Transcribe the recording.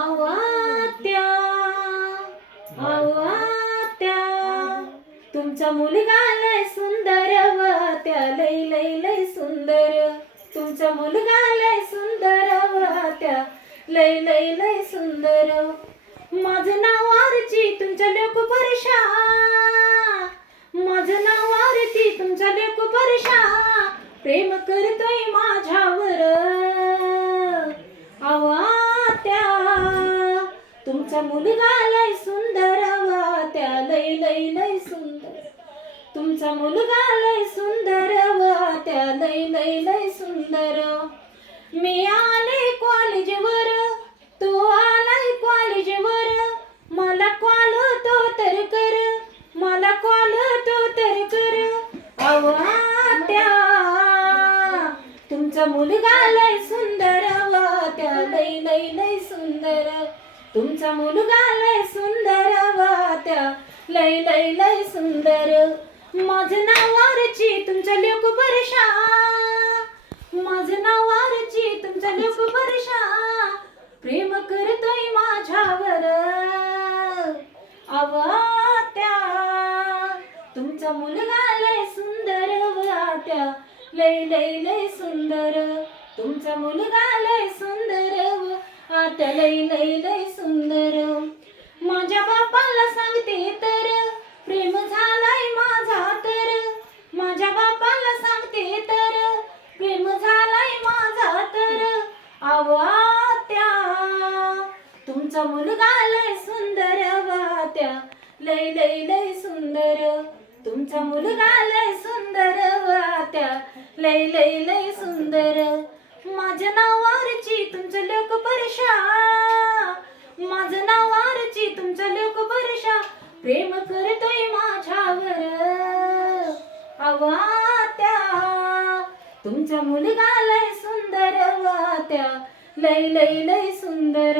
आवात्या आवात्या तुमचा मुलगा लय सुंदर व त्या लय लय लय सुंदर. तुमचा मुलगा लय सुंदर व त्या लय लय लय सुंदर. माझं नाव आरची तुमच्या लेक परशा. माझं नाव आरती तुमच्या लेक परशा. प्रेम करतोय माझ्यावर. आवात्या तुमचा मुलगा लय सुंदर व त्या लय लय लय सुंदर. तुमचा मुलगा लय सुंदर व त्या लय लय लय सुंदर. मी आले कॉलेजवर तो आलाय कॉलेजवर. मला कॉल तो तर कर. मला कॉल तो तर कर. आवात्या तुमचा मुलगा लय सुंदर व त्या लय लय लय सुंदर. तुमचा मुलगा लय सुंदर व त्या लय लय लय सुंदर. माझं नाव आरची तुमच्या लेक परशा. माझं नाव आरची तुमच्या लेक परशा. प्रेम करतोय माझ्यावर. आवात्या तुमचा मुलगा लय सुंदर व त्या लय लय लय सुंदर. तुमचा मुलगा लय सुंदर व त्या लय लय लय सुंदर. माझ्या बापाला सांगते तर प्रेम झालाय माझा तर. माझ्या बापाला सांगते तर प्रेम झालाय माझा तर. आवात्या तुमचा मुलगा लय सुंदर व त्या लय लय लय सुंदर. तुमचा मुलगा लय सुंदर व त्या लय लय लय सुंदर. माझं नाव आरची तुमचं लेक परशा. माझं नाव आरची तुमचं लेक परशा. प्रेम करतोय माझ्यावर. आवात्या तुमचा मुलगा लय सुंदर व त्या लय लय लय सुंदर.